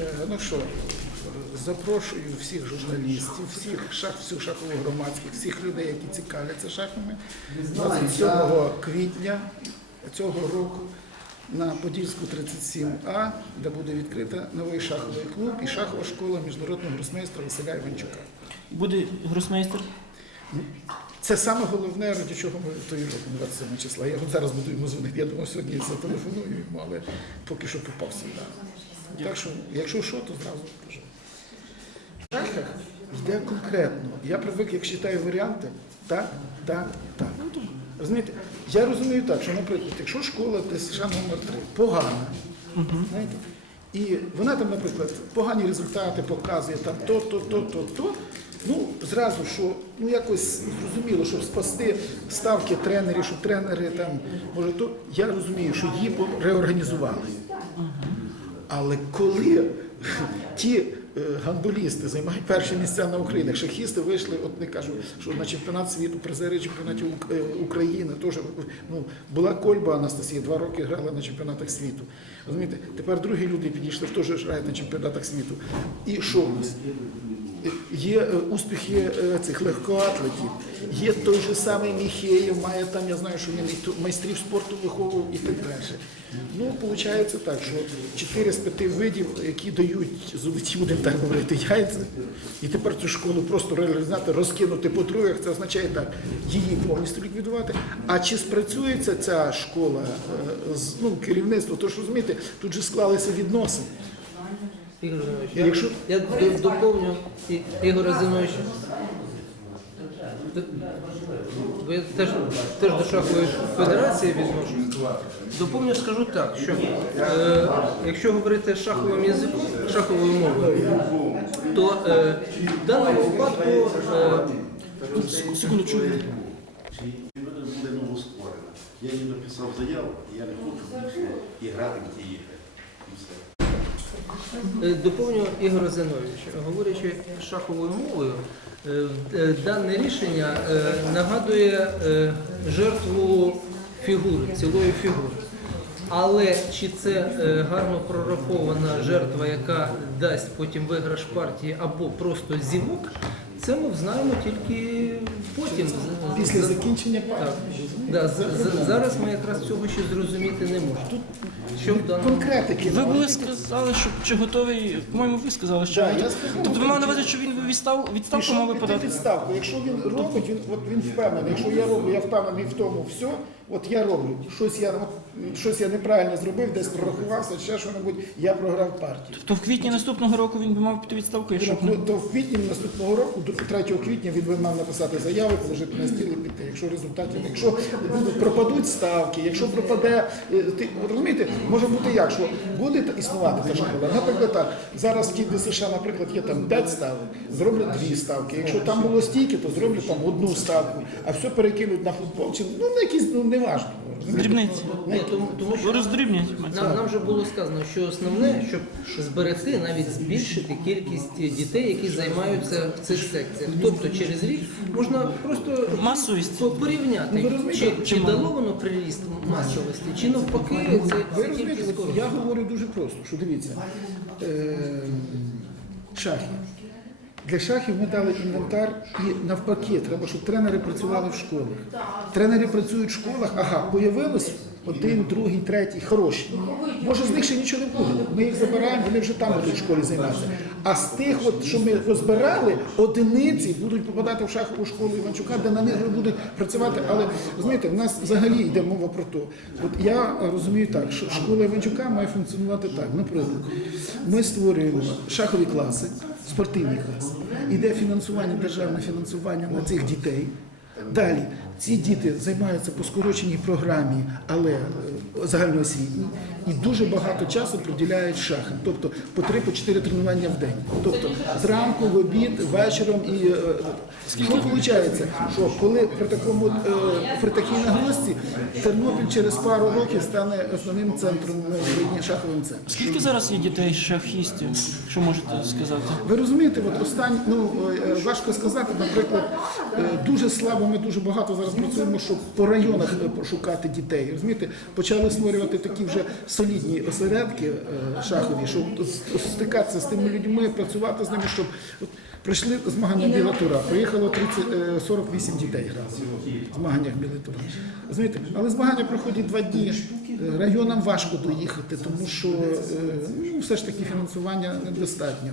Е, Ну що, запрошую всіх журналістів, всіх шах, всю шахову громадських, всіх людей, які цікавляться шахами, 27 квітня цього року на Подільську 37А, де буде відкрита новий шаховий клуб і шахова школа міжнародного гросмейстра Василя Іванчука. Буде гросмейстер. Це саме головне, ради чого ми той робимо 27 числа. Я зараз буду йому дзвонити. Я думав, сьогодні зателефоную йому, але поки що попав сюди. Так що, якщо що, то зразу кажу. В шахах йде конкретно. Я привик, як читаю варіанти, так, так, так. Розумієте? Я розумію так, що, наприклад, якщо школа ТСШ номер 3 погана, знаєте, і вона там, наприклад, погані результати показує, там то, то, то, то, то. Ну, зразу, що ну якось зрозуміло, щоб спасти ставки тренерів, щоб тренери там, може, то я розумію, що її реорганізували. Але коли ті е, гандболісти займають перші місця на Україні, шахісти вийшли, от не кажу, що на чемпіонат світу, призери чемпіонатів е, України, теж ну, була Кольба Анастасія, два роки грала на чемпіонатах світу. Розумієте, тепер другі люди підійшли, теж грають на чемпіонатах світу. І що в нас? Є е, успіхи е, цих легкоатлетів, є той же самий Міхеєв, має там, я знаю, що він майстрів спорту виховував і так далі. Ну, виходить так, що 4 з 5 видів, які дають золоті, будемо так говорити, яйця, і тепер цю школу просто реалізувати, розкинути по троях, це означає так, її повністю ліквідувати. А чи спрацюється ця школа е, з ну, керівництво? Тож розумієте, тут же склалися відносини. Ігор Зинович, Якщо- я до- доповню І- Ігор Зинович. д- Ви теж, теж до шахової федерації відношусь. Доповню, скажу так, що е, якщо говорити шаховим язиком, шаховою мовою, то е, в даному випадку е, Секунду, чую. Буде новостворена. Я їй написав заяву, і я не хочу більше і грати в ті ігри. І все. Е, Доповню Ігора Зиновича. Говорячи шаховою мовою, е, е, дане рішення е, нагадує е, жертву фігури, цілої фігури. Але чи це е, гарно прорахована жертва, яка дасть потім виграш партії, або просто зівок, це ми знаємо тільки потім. Після закінчення партії. Да, з- з- зараз ми якраз цього ще зрозуміти не можемо. Тут що в даному Конкретики. Ви були сказали, що чи готовий, по-моєму, ви сказали, що Да, готовий. я сказав. Тобто ви мали на увазі, що він відстав, відставку Пішов мав піти подати? відставку. Якщо він робить, він от він впевнений. Якщо я роблю, я впевнений в тому, все, от я роблю. Щось я от, щось я неправильно зробив, десь прорахувався, ще що-небудь, я програв партію. То в квітні наступного року він би мав піти відставку, якщо Ну, то в квітні наступного року, до 3 квітня, він би мав написати заяву, положити на стіл і піти. Якщо результатів, якщо пропадуть ставки, якщо пропаде, е, ти розумієте, може бути як, що буде існувати та школа. Наприклад, так зараз в ті ДСШ, наприклад, є там 5 ставок, зроблять дві ставки. Якщо там було стільки, то зроблять там одну ставку, а все перекинуть на футбол чи ну на якісь ну не важливо. Дрібниці. Ні, тому, тому що Роздрібнять. Нам, нам вже було сказано, що основне, щоб зберегти, навіть збільшити кількість дітей, які займаються в цих секціях. Тобто через рік можна просто Масовість. по- порівняти, чи, чи дало воно приріст масовості, чи навпаки це, Ви це розумієте, кількість от я говорю дуже просто, що дивіться, е, шахи. Для шахів ми дали інвентар і навпаки, треба, щоб тренери працювали в школах. Тренери працюють в школах, ага, появилось один, другий, третій, хороші. Може з них ще нічого не буде. Ми їх забираємо, вони вже там будуть в школі займатися. А з тих, от, що ми розбирали, одиниці будуть попадати в шахову школу Іванчука, де на них будуть працювати. Але розумієте, в нас взагалі йде мова про то. От я розумію так, що школа Іванчука має функціонувати так. Наприклад, ми створюємо шахові класи, спортивні класи. Іде фінансування, державне фінансування на цих дітей. Далі ці діти займаються по скороченій програмі, але е, загальноосвітній, і дуже багато часу приділяють шахам, тобто по три, по чотири тренування в день. Тобто зранку, в обід, вечором і е, що виходить? Що коли при такому е, при такій нагрузці Тернопіль через пару років стане основним центром на Україні шаховим центром. Скільки зараз є дітей шахістів, що можете сказати? Ви розумієте, от останні, ну важко сказати, наприклад, дуже слабо, ми дуже багато зараз зараз працюємо, щоб по районах е, пошукати дітей. Розумієте, почали створювати такі вже солідні осередки е, шахові, щоб стикатися з тими людьми, працювати з ними, щоб прийшли змагання біла тура. Приїхало 30, е, 48 дітей грали в змаганнях біла тура. Розумієте, але змагання проходять два дні. Е, Районам важко доїхати, тому що е, ну, все ж таки фінансування недостатньо.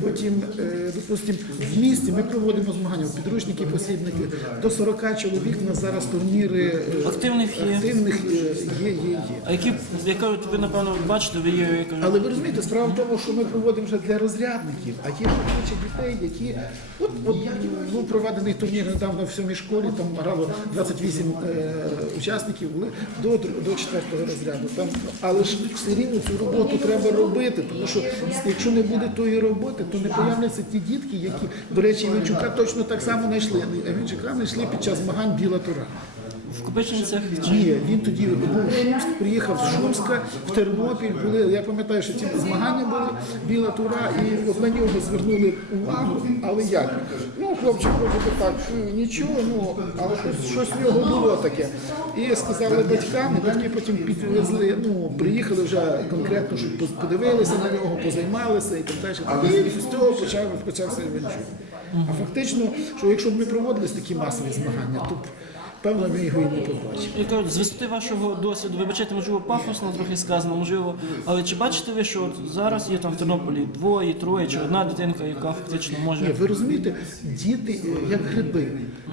Потім, е, допустимо, в місті ми проводимо змагання, підручники, посібники. До 40 чоловік у нас зараз турніри Активних є. активних є, є, є. А які, яка ви напевно бачите, ви є яка Але ви розумієте, справа в тому, що ми проводимо вже для розрядників, а є куча дітей, які от, от був проведений турнір недавно в сьомій школі, там грало 28 е, учасників були до, до четвертого розряду. Там, але ж все рівно цю роботу треба робити, тому що якщо не буде тої роботи, то не появляться ті дітки, які, до речі, Іванчука точно так само знайшли. Іванчука знайшли під час змагань Біла Тура. В Копичинцях чи Ні, він тоді був в Шумськ, приїхав з Шумська в Тернопіль. Були, я пам'ятаю, що ці змагання були біла тура, і на нього звернули увагу. Але як? Ну, хлопчик би так, нічого, ну, але щось, щось в нього було таке. І сказали батькам, і батьки потім підвезли, ну, приїхали вже конкретно, щоб подивилися на нього, позаймалися і так. І з цього почав, почався Іванчук. А фактично, що якщо б ми проводили такі масові змагання, то б, певно ми його і не побачили. яка от з висоти вашого досвіду, вибачайте, можливо, пафосно трохи сказано, можливо, але чи бачите ви, що от зараз є там в Тернополі двоє, троє чи одна дитинка, яка фактично Ні, може ви розумієте, діти е, як гриби.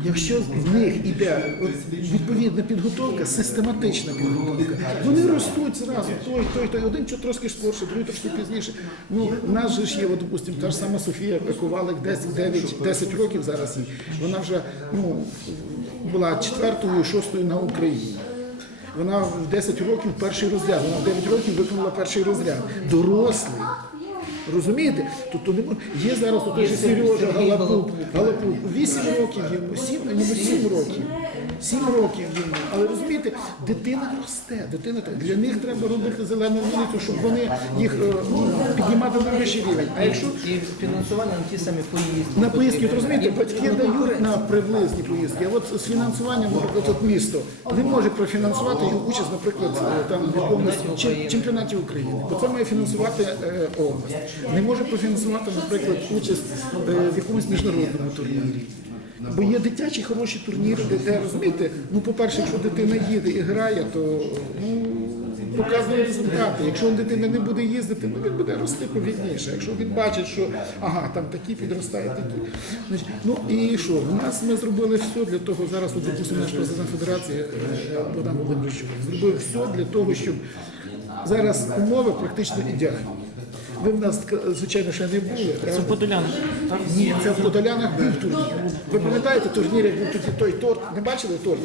Якщо в них іде от, відповідна підготовка, систематична підготовка, вони ростуть зразу. Той, той, той, один чуть трошки скорше, другий трошки пізніше. Ну, в нас же ж є, от, допустимо, та ж сама Софія Ковалик 10, 9, 10 років зараз. Вона вже ну, була четвертою, шостою на Україні. Вона в 10 років перший розряд, вона в 9 років виконала перший розряд. Дорослий. Розумієте? Тобто не є зараз же Сережа Галапук, Галапук, 8 років йому, 7, йому 7 років. 7 років йому. Але розумієте, дитина росте, дитина для них треба робити зелену вулицю, щоб вони їх е, піднімати на вищий рівень. А якщо І фінансування на ті самі поїздки. на поїздки, от розумієте, батьки дають на приблизні поїздки. А от з фінансуванням, наприклад, от місто не може профінансувати його участь, наприклад, е, там в якомусь чемпіонаті України. Бо це має фінансувати е, область. Не може профінансувати, наприклад, участь в якомусь міжнародному турнірі. Бо є дитячі хороші турніри, де, де розумієте, ну по-перше, якщо дитина їде і грає, то ну показує результати. Якщо дитина не буде їздити, ну він буде рости повільніше. Якщо він бачить, що ага, там такі підростають, такі. Ну і що? У нас ми зробили все для того. Зараз, от, допустимо, наш президент Федерації е, Богдан Володимирович зробив все для того, щоб зараз умови практично ідеальні. Ви в нас, звичайно, ще не були. це в Подолянах. Ні, це в Подолянах був турнір. Ви пам'ятаєте турнір, як був тоді той торт? Не бачили торт?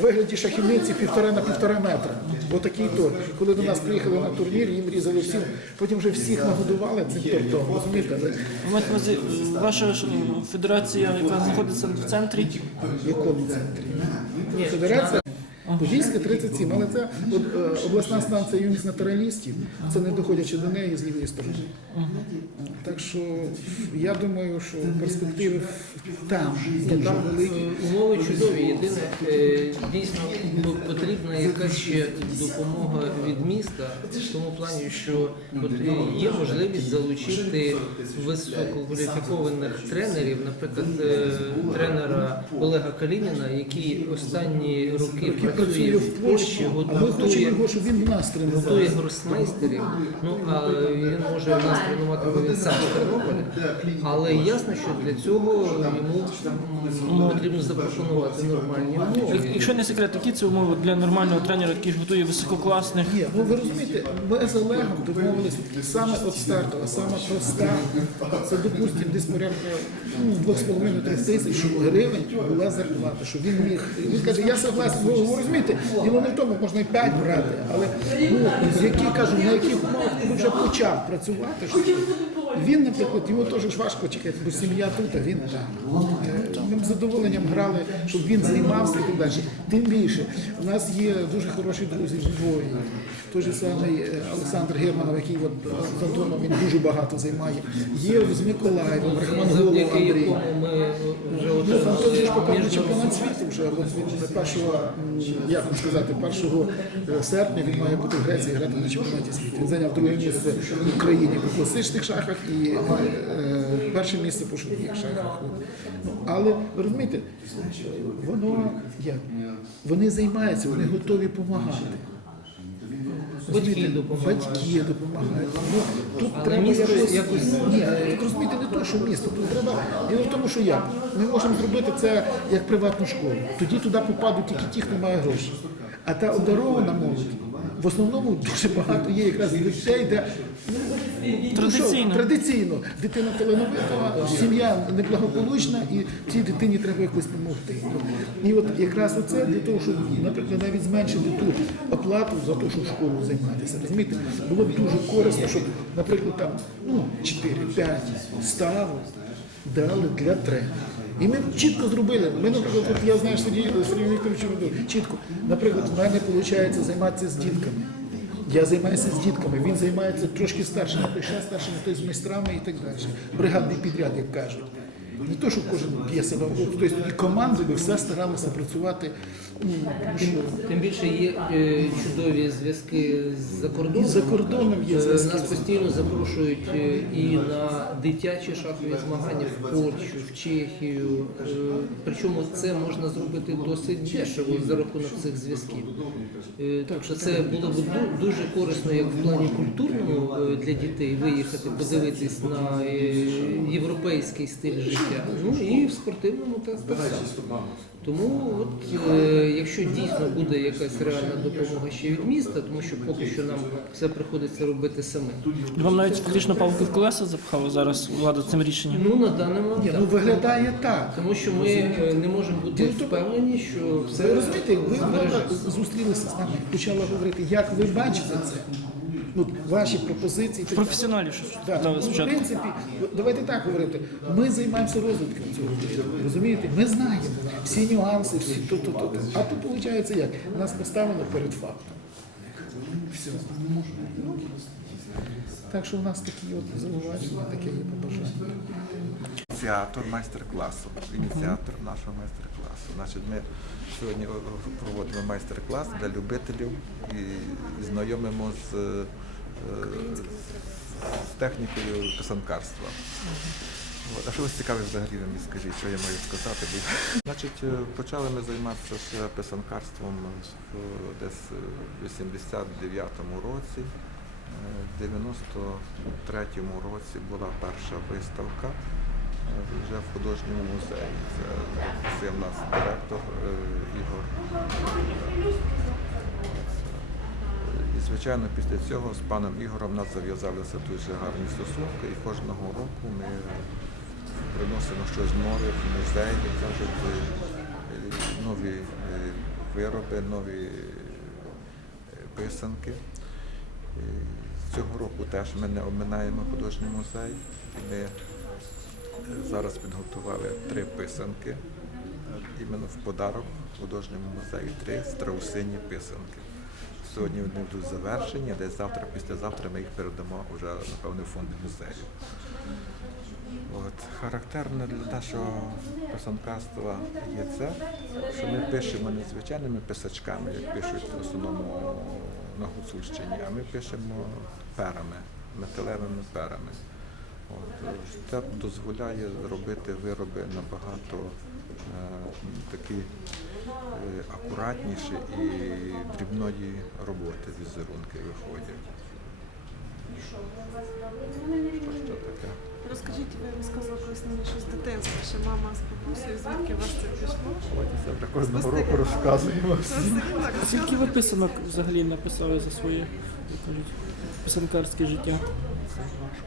В вигляді шахівниці півтора на півтора метра. Отакий торт. Коли до нас приїхали на турнір, їм різали всім, потім вже всіх нагодували цим тортом. Розумієте? Ви маєте на увазі, е, ваша е, федерація, яка знаходиться в центрі, в якому центрі? Федерація Подільська 37, але це е, обласна станція юних натуралістів, це не доходячи до неї з лівої сторони. Так що я думаю, що перспективи там дуже великі. Е, Умови чудові. Єдине, е, дійсно ну, потрібна якась ще допомога від міста в тому плані, що є можливість залучити висококваліфікованих тренерів, наприклад, тренера Олега Калініна, який останні роки працює в Польщі, А ми хочемо його, щоб він в нас Готує тренував. гросмейстерів, ну а він може нас тренувати, бо він сам з Тернополя. Але ясно, що для цього йому м, потрібно запропонувати нормальні умови. якщо не секрет, які це умови для нормального тренера, який ж готує висококласних. Ні, ну ви розумієте, ми з Олегом домовилися саме от стартова, саме проста. Це допустимо десь порядка ну, 2,5-3 тисяч гривень була зарплата, щоб він міг. Він каже, я согласен, ви говорите, Розумієте, діло не в тому, можна і 5 брати, але ну, з які кажу, на яких умовах ти вже почав працювати. що Він, наприклад, йому теж важко чекати, бо сім'я тут, а він там. Е, Ми з задоволенням грали, щоб він займався і так далі. Тим більше, у нас є дуже хороші друзі в Львові. Той же самий е, Олександр Германов, який от е, з Антоном він дуже багато займає. Є з Миколаєвом, Рахманголов Завдяки Андрій. Ну, же ж попав на чемпіонат світу вже. От він першого, як вам сказати, 1 серпня він має бути в Греції грати на чемпіонаті світу. Він зайняв друге місце в Україні по класичних шахах і е, е, перше місце по швидких шахах. Але ви розумієте, воно як? Вони займаються, вони готові допомагати. Батьки допомагають. Батьки допомагають. Ну, тут Але треба місто якось, якось- Ні, так розумієте, не то, що місто. Тут треба. Діло в тому, що як? Ми можемо зробити це як приватну школу. Тоді туди попадуть тільки ті, хто має гроші. А та обдарована молодь. В основному дуже багато є якраз дітей, де ну, Традиційно. що, традиційно дитина талановита, сім'я неблагополучна, і цій дитині треба якось допомогти. І от якраз оце для того, щоб, наприклад, навіть зменшити ту оплату за те, щоб в школу займатися. Розумієте, було б дуже корисно, щоб, наприклад, там ну, 4-5 ставок дали для тренера. І ми чітко зробили. Ми, наприклад, от я знаю, Сергій Сергій Вікторович чітко. Наприклад, в мене виходить займатися з дітками. Я займаюся з дітками, він займається трошки старшими, той ще старшими, той з майстрами і так далі. Бригадний підряд, як кажуть. Не то, що кожен б'є себе. Тобто і командою все старалися працювати. Тим більше є е, чудові зв'язки з-за кордоном. І за кордоном є Е, зв'язки. Нас постійно запрошують е, і на дитячі шахові змагання в Польщу, в Чехію. Е, Причому це можна зробити досить дешево за рахунок цих зв'язків. Е, Так що це було б ду- дуже корисно, як в плані культурному е, для дітей виїхати, подивитись на е, європейський стиль життя. Ну і в спортивному так так само. Тому, от, е, якщо дійсно буде якась реальна допомога ще від міста, тому що поки що нам все приходиться робити самим. Вам навіть фактично палки в колеса запхала зараз влада цим рішенням. Ну на даний момент ні, так. ну виглядає так. тому що ми е, не можемо бути в впевнені, що Ви все розумієте, ви збережеться. влада, зустрілися з нами, почала говорити, як ви бачите це. Ну, ваші пропозиції. Професіоналів що Так, ну, в принципі, давайте так говорити. Ми займаємося розвитком цього. Розумієте? Ми знаємо всі нюанси, всі то, то, то. А тут виходить як? Нас поставили перед фактом. Все. Ну, так що у нас такі от зауваження, таке є побажання. Ініціатор майстер-класу, ініціатор нашого майстер-класу. Значить, ми сьогодні проводимо майстер-клас для любителів і знайомимо з, е, з технікою писанкарства. От. А що вас цікавить взагалі, мені скажіть, що я маю сказати? Значить, е, почали ми займатися ще писанкарством десь в 89-му році. Е, В 93-му році була перша виставка е, вже в художньому музеї. Це, це в нас директор е, Ігор. І, звичайно, після цього з паном Ігорем у нас зав'язалися дуже гарні стосунки, і кожного року ми приносимо щось нове в музей, кажуть, е, нові е, вироби, нові писанки. І Цього року теж ми не обминаємо художній музей. Ми зараз підготували три писанки, іменно в подарок художньому музею. Три страусині писанки. Сьогодні вони будуть завершені, десь завтра, післязавтра ми їх передамо вже, напевно, в фонд музею. От, характерне для нашого писанкарства є це, що ми пишемо не звичайними писачками, як пишуть в основному на Гуцульщині, а ми пишемо перами, металевими перами. От, це дозволяє робити вироби набагато е, такі е, акуратніші і дрібної роботи візерунки виходять. Таке? Розкажіть, ви розказували колись мені щось з дитинства, що мама з бабусею, звідки у вас це пішло? Це вже кожного року розказуємо. Скільки ви писанок взагалі написали за своє як кажуть, писанкарське життя?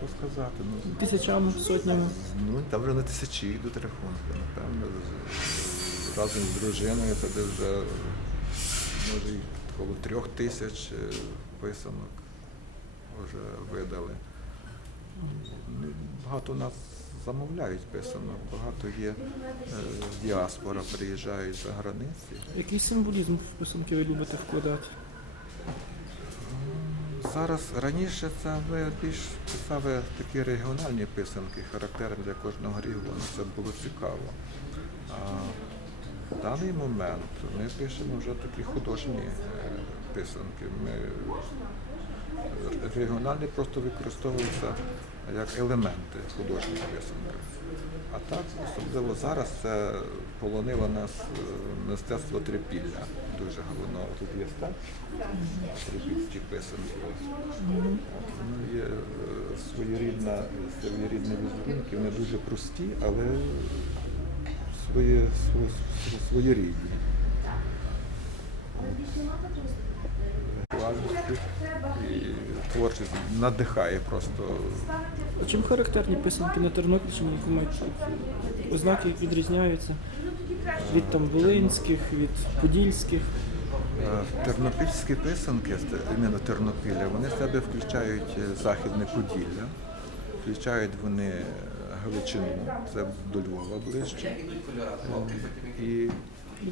Важко сказати. Ну, Тисячами, сотнями. ну там вже на тисячі йдуть рахунки, напевно. з- Разом з дружиною це вже може, коло трьох тисяч е, писанок вже видали. Ну, Багато нас замовляють писанок, багато є е, діаспора, приїжджають за границі. Який символізм в писанки ви любите вкладати? Зараз раніше це ми більш писали такі регіональні писанки, характерні для кожного регіону. Це було цікаво. А в даний момент ми пишемо вже такі художні е, писанки. Ми, регіональні просто використовуються як елементи художніх писанок. А так, особливо зараз це полонило нас е, мистецтво трипілля. Дуже воно тут є став трипільські писанки. Воно є е, своєрідна, своєрідні візерунки, вони дуже прості, але свої, свої, своєрідні. І творчість надихає просто. А чим характерні писанки на Тернопільщині, які мають ознаки, які відрізняються від там волинських, від подільських? Е, Тернопільські писанки, іменно Тернопілля, вони в себе включають е, Західне Поділля, включають вони е, Галичину, це до Львова ближче, і.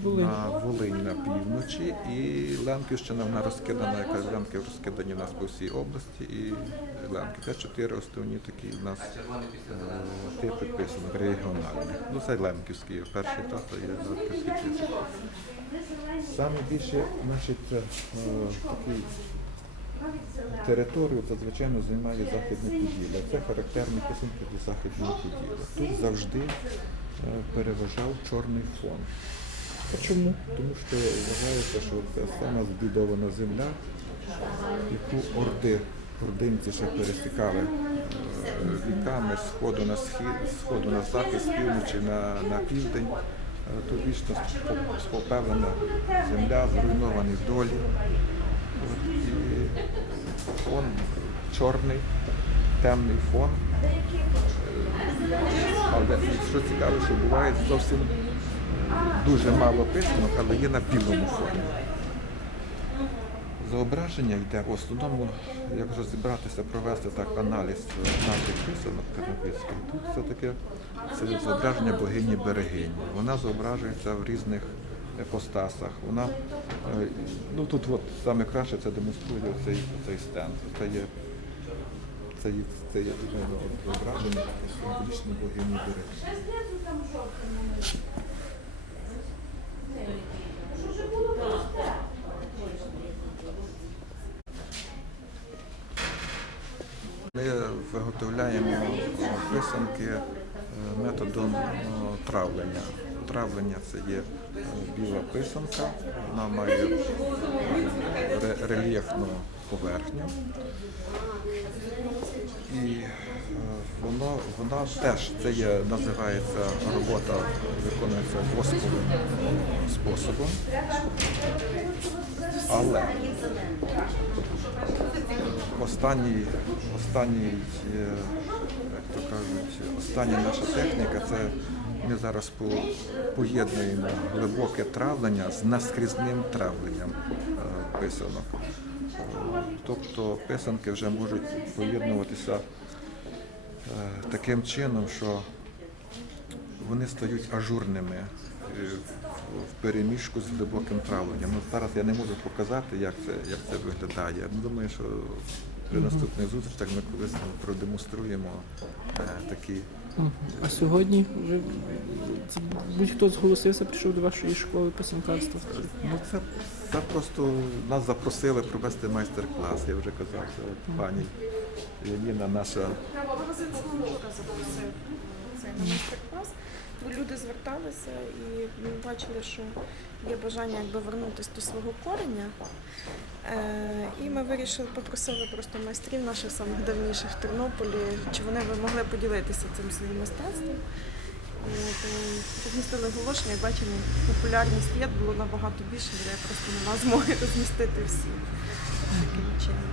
На Волинь на півночі, і Лемківщина вона розкидана, яка Лемки розкидані у нас по всій області, і Лемки. Це чотири основні такі у нас е, типи писанок регіональних. Ну це Лемківський, перший тато є Лемківський писанок. Саме більше значить, е, територію це, звичайно, займає Західне Поділля. Це характерні писанки для Західного Поділля. Тут завжди е, переважав чорний фон. Чому? Тому що вважається, що це сама збудована земля, яку орди, ординці ще пересікали е, віками з сходу на схід, з сходу на захід, з півночі на, на південь. Е, Тут вічно спо- спопелена земля, зруйновані долі. От, і фон чорний, темний фон. Е, Але що цікаво, що буває зовсім дуже мало писанок, але є на білому фоні. Зображення йде в основному, як розібратися, провести так аналіз наших писанок тернопільських, тут все таке це зображення богині Берегині. Вона зображується в різних епостасах. Вона, е, ну тут от саме краще це демонструє цей, цей стенд. Це є, це є, це є дуже зображення символічної богині Берегині. Ми виготовляємо писанки е, методом е, травлення. Травлення це є е, біла писанка, вона має рельєфну поверхню. І е, воно, вона теж це є, називається робота, виконується восковим способом. Але останній, останній, е, як то кажуть, остання наша техніка це ми зараз по- поєднуємо глибоке травлення з наскрізним травленням е, писанок. Тобто писанки вже можуть поєднуватися е, таким чином, що вони стають ажурними е, в- в переміжку з глибоким травленням. Ну, зараз я не можу показати, як це, як це виглядає. Ну, Думаю, що при наступних зустрічах ми колись продемонструємо е, такі. А сьогодні вже це будь-хто зголосився, прийшов до вашої школи писанкарства. Ну, це, це просто нас запросили провести майстер-клас. Я вже казав, це от пані Яніна, наша запросив на майстер-клас. Люди зверталися і бачили, що є бажання якби вернутися до свого кореня. Е, і ми вирішили, попросили просто майстрів наших самих давніших в Тернополі, чи вони би могли поділитися цим своїм мистецтвом. Е, розмістили оголошення, бачимо, популярність є, було набагато більше, але я просто нема змоги розмістити всі таким чином.